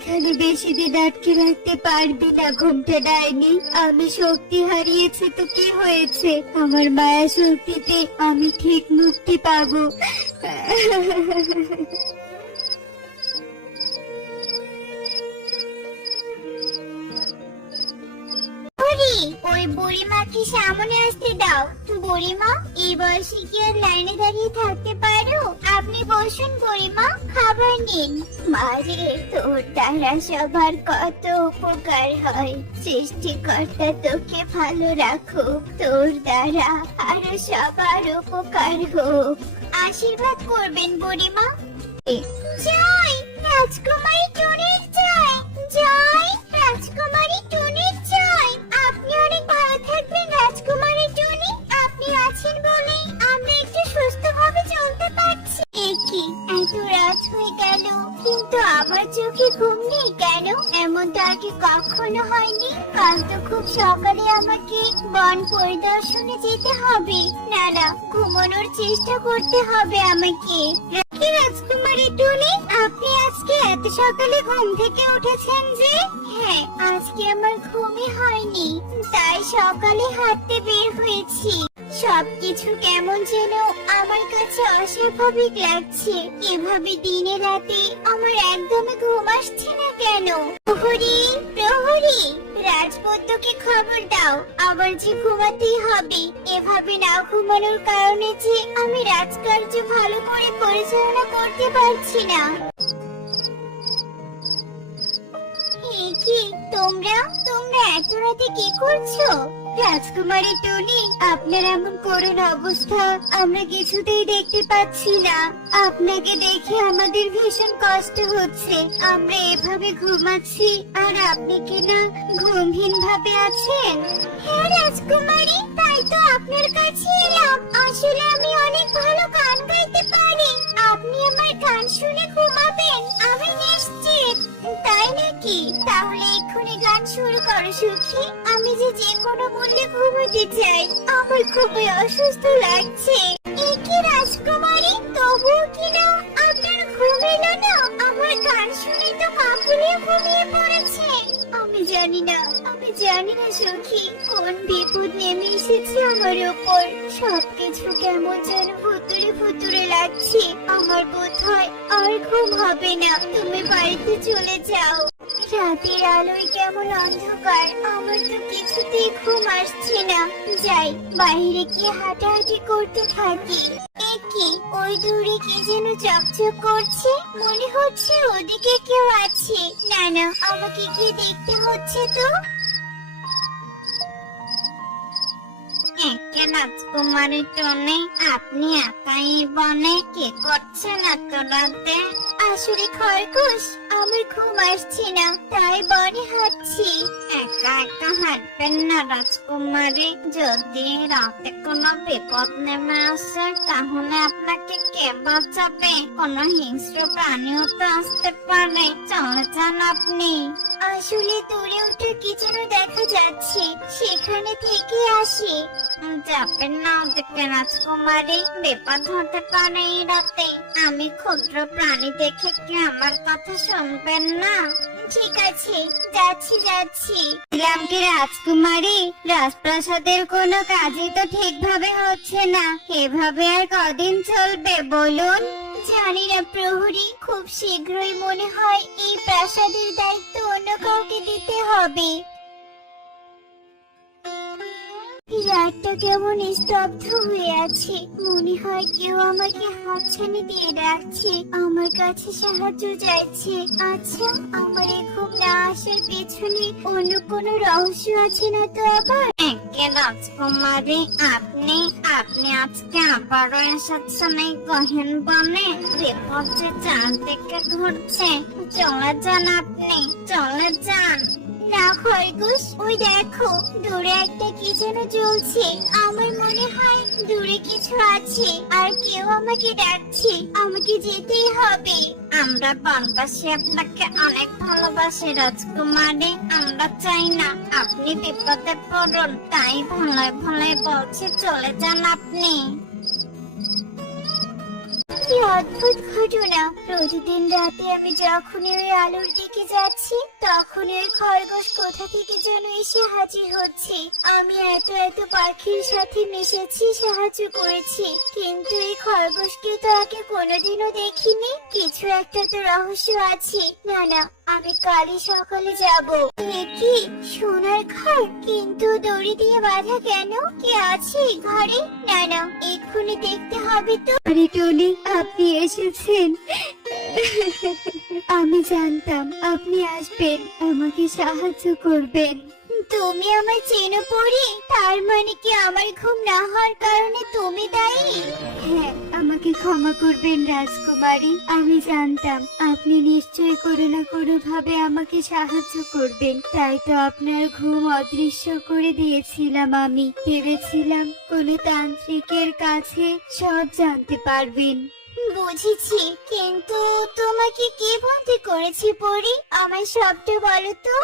এখানে বেশি দিন আটকে রাখতে পারবি না ঘুমটা ডাইনি। আমি শক্তি হারিয়েছি তো কি হয়েছে, আমার মায়া শক্তিতে আমি ঠিক মুক্তি পাবো। ওই বুড়িমাকে সামনে আসতে দাও। বুড়িমা, এই বয়সে কি আর লাইনে দাঁড়িয়ে থাকতে পারো? আপনি বসুন বুড়িমা, খাবার নিন। মারে, তোর দ্বারা সবার কত উপকার হয়। সৃষ্টিকর্তা তোকে ভালো রাখুক, তোর দ্বারা আরো সবার উপকার হোক। আশীর্বাদ করবেন বুড়িমা। জয় রাজকুমারী টুনির জয়, জয় রাজকুমারী টুনির জয়। আপনি অনেক ভালো থাকবেন রাজকুমারী টুনি। আপনি আছেন বলেই আমরা একটু সুস্থভাবে চলতে পারছি। কি এত রাত হয়ে গেল, কিন্তু আমার চোখে ঘুম নেই কেন? এমন তো আগে কখনো হয়নি। কাল তো খুব সকালে আমাকে বন পরিদর্শনে যেতে হবে। না না, ঘুমানোর চেষ্টা করতে হবে আমাকে। রাজকুমারী টুনি, আপনি আজকে এত সকালে ঘুম থেকে উঠেছেন যে? হ্যাঁ, আজকে আমার ঘুমই হয়নি, তাই সকালে হাঁটতে বের হয়েছি। সবকিছু কেমন যেন আমার কাছে অস্বাভাবিক লাগছে। এভাবে দিনে রাতে আমার একদমই ঘুম আসছে না কেন? প্রহরী, প্রহরী, রাজপুত্রকে খবর দাও, আবার যে ঘুমাতেই হবে। এভাবে না ঘুমানোর কারণে যে আমি রাজকার্য ভালো করে পরিচালনা করতে পারছি না। কি তোমরা তোমরা এত রাতে কি করছো? রাজকুমারী টুনি, আপনার এমন করুণ অবস্থা আমরা কিছুতেই দেখতে পাচ্ছি না। আপনাকে দেখে আমাদের ভীষণ কষ্ট হচ্ছে। আমরা এভাবে ঘুমাচ্ছি আর আপনি কিনা ঘুমহীন ভাবে আছেন। হ্যাঁ রাজকুমারী, তাই তো আপনার কাছে এলাম। আসলে আমি অনেক ভালো গান গাইতে পারি। আপনি আমার গান শুনে ঘুমাবেন আমি নিশ্চিত। তাই নাকি? তাহলে এক্ষুনি গান শুরু করো সুখী। আমি যে কোনো মূল্যে ঘুমাতে চাই, আমার খুবই অসুস্থ লাগছে। কি রাজকুমারী, তবুও কিনা আপনার ঘুম এলো না? আমার গান শুনে তো কাকুলিও ঘুমিয়ে পড়েছে। আমি জানি না সখী, কোন বিপদ নেমে এসেছে আমার উপর। সবকিছু কেমন যেন ভুতুরে ভুতুরে লাগছে। আমার বোধ হয় আর ঘুম হবে না। তুমি বাড়িতে চলে যাও। রাতের আলোয় কেমন অন্ধকার, আমার তো কিছুতেই ঘুম আসছে না। যাই, বাইরে গিয়ে হাঁটাহাঁটি করতে থাকি। কি ওই দূরে কি যেন চকচক করছে, মনে হচ্ছে ওদিকে কেউ আছে। না না, আমাকে গিয়ে দেখতে হচ্ছে তো। রাজকুমারী টুনি, আপনি একাই বনে কি করছেন এত রাতে? আসলে খরগোশ, আমার ঘুম আসছে না, তাই বনে হাঁটছি। একা একা হাঁটবেন না রাজকুমারী। যদি রাতে কোনো বিপদ নেমে আসে তাহলে আপনাকে কে বাঁচাবে? কোনো হিংস্র প্রাণীও তো আসতে পারে। চলে যান আপনি। আসলে দূরে উঠে কি যেন দেখা যাচ্ছে, সেখানে থেকে আসি। যাবেন না ওদিকে রাজকুমারী, বিপদ হতে পারে এই রাতে। আমি ক্ষুদ্র প্রাণী দেখে কি আমার কথা শুনবেন না? ঠিক আছে, যাচ্ছি। বললাম কি রাজকুমারী, রাজপ্রাসাদের কোনো কাজই তো ঠিকভাবে হচ্ছে না। এভাবে আর কদিন চলবে বলুন? জানি না প্রহরী, খুব শীঘ্রই মনে হয় এই প্রাসাদের দায়িত্ব অন্য কাউকে দিতে হবে। রাতটা কেমন স্তব্ধ হয়ে আছে, মনে হয় কেউ আমাকে হাতছানি দিয়ে ডাকছে, আমার কাছে সাহায্য চাইছে। আচ্ছা, আমার এই ঘুম না আসার পেছনে অন্য কোনো রহস্য আছে না তো আবার? রাজকুমারী, আপনি আজকে আবারও এসেছেন এই গহীন বনে। বিপদ যে চারদিকে ঘুরছে। চলে যান আপনি, চলে যান। না খরগোশ, ওই দেখো দূরে একটা কি যেন জ্বলছে। আমার মনে হয় দূরে কিছু আছে আর কেউ আমাকে ডাকছে। আমাকে যেতেই হবে। আমরা বনবাসী আপনাকে অনেক ভালোবাসি রাজকুমারী। আমরা চাই না আপনি বিপদে পড়ুন, তাই ভালোই ভালোই বলছি চলে যান আপনি। কি অদ্ভুত ঘটনা, প্রতিদিন রাতে আমি যখনই ওই আলোর দিকে যাচ্ছি তখনই ওই খরগোশ কোথা থেকে যেন এসে হাজির হচ্ছে। আমি এত এত পাখির সাথে মিশেছি, সাহায্য করেছি, কিন্তু এই খরগোশকে তো আগে কোনোদিনও দেখিনি। কিছু একটা তো রহস্য আছে। না না, আমি কালই সকালে যাব। কি সোনার ঘর, কিন্তু দড়ি দিয়ে বাঁধা কেন? কি আছে ঘরে? না না, এক্ষুনি দেখতে হবে তো। আরে টনি, আপনি এসেছেন। আমি জানতাম আপনি আসবেন, আমাকে সাহায্য করবেন। তুমি আমার চেনো পড়ি? তার মানে কি আমার ঘুম না হওয়ার কারণে তুমি দায়ী? হ্যাঁ, আমাকে ক্ষমা করবেন রাজকুমারী। আমি জানতাম আপনি নিশ্চয়ই কোনো না কোনো ভাবে আমাকে সাহায্য করবেন, তাই তো আপনার ঘুম অদৃশ্য করে দিয়েছিলাম। আমি ভেবেছিলাম কোনো তান্ত্রিকের কাছে সব জানতে পারবেন। বুঝেছি, কিন্তু তোমাকে কে বন্দি করেছে পড়ি? আমার সবটা বলো তো।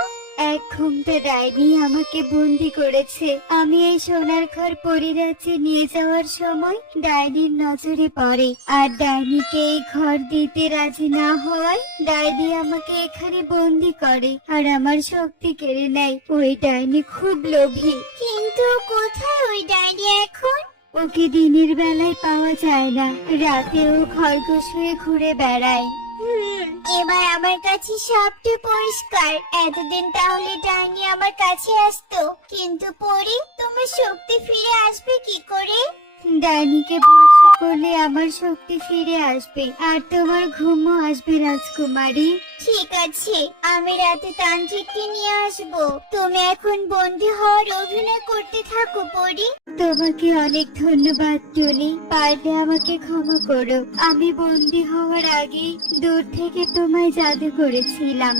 এক ঘুমটা ডাইনি আমাকে বন্দি করেছে। আমি এই সোনার ঘর পরিরাজ্যে নিয়ে যাওয়ার সময় ডাইনির নজরে পড়ে, আর ডাইনিকে এই ঘর দিতে রাজি না হওয়ায় ডাইনি আমাকে এখানে বন্দি করে আর আমার শক্তি কেড়ে নেয়। ওই ডাইনি খুব লোভী। কিন্তু কোথায় ওই ডাইনি এখন? ওকে দিনের বেলায় পাওয়া যায় না, রাতেও খরগোশ হয়ে ঘুরে বেড়ায়। এবার আমার কাছে সবটা পরিষ্কার। এতদিন তাহলে ডাইনি আমার কাছে আসতো, কিন্তু পরি তোমার শক্তি ফিরে আসবে কি করে? ডাইনিকে ভরসা করলে আমার শক্তি ফিরে আসবে আর তোমার ঘুমও আসবে রাজকুমারী। ঠিক আছে, আমি রাতে তান্ত্রিককে নিয়ে আসবো। তুমি এখন বন্দি হওয়ার অভিনয় করতে থাকো পরি। তোমাকে অনেক ধন্যবাদ টনি, পারলে আমাকে ক্ষমা করো। আমি বন্দি হওয়ার আগেই দূর থেকে তোমায় জাদু করেছিলাম।